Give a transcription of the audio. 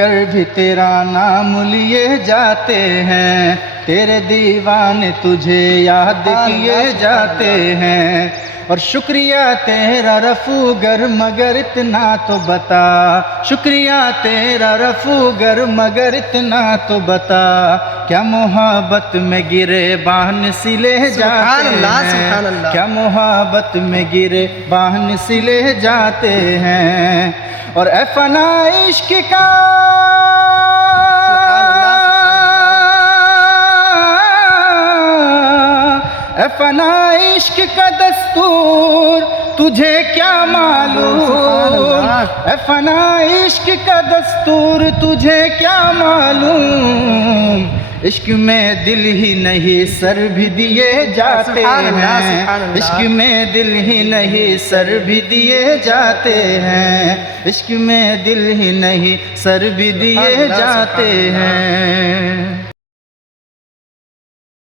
कर भी तेरा नाम लिए जाते हैं, तेरे दीवाने तुझे याद किए जाते हैं। और शुक्रिया तेरा रफूगर मगर इतना तो बता, शुक्रिया तेरा रफूगर मगर इतना तो बता, क्या मोहब्बत में गिरे बाहन सिले जाते हैं, क्या मोहब्बत में गिरे बाहन सिले जाते हैं। और ए फना इश्क का ए फना इश्क का दस्तूर तुझे क्या मालूम, ए फना इश्क का दस्तूर तुझे क्या मालूम, इश्क में दिल ही नहीं सर भी दिए जाते हैं, इश्क में दिल ही नहीं सर भी दिए जाते हैं, इश्क में दिल ही नहीं सर भी दिए जाते हैं।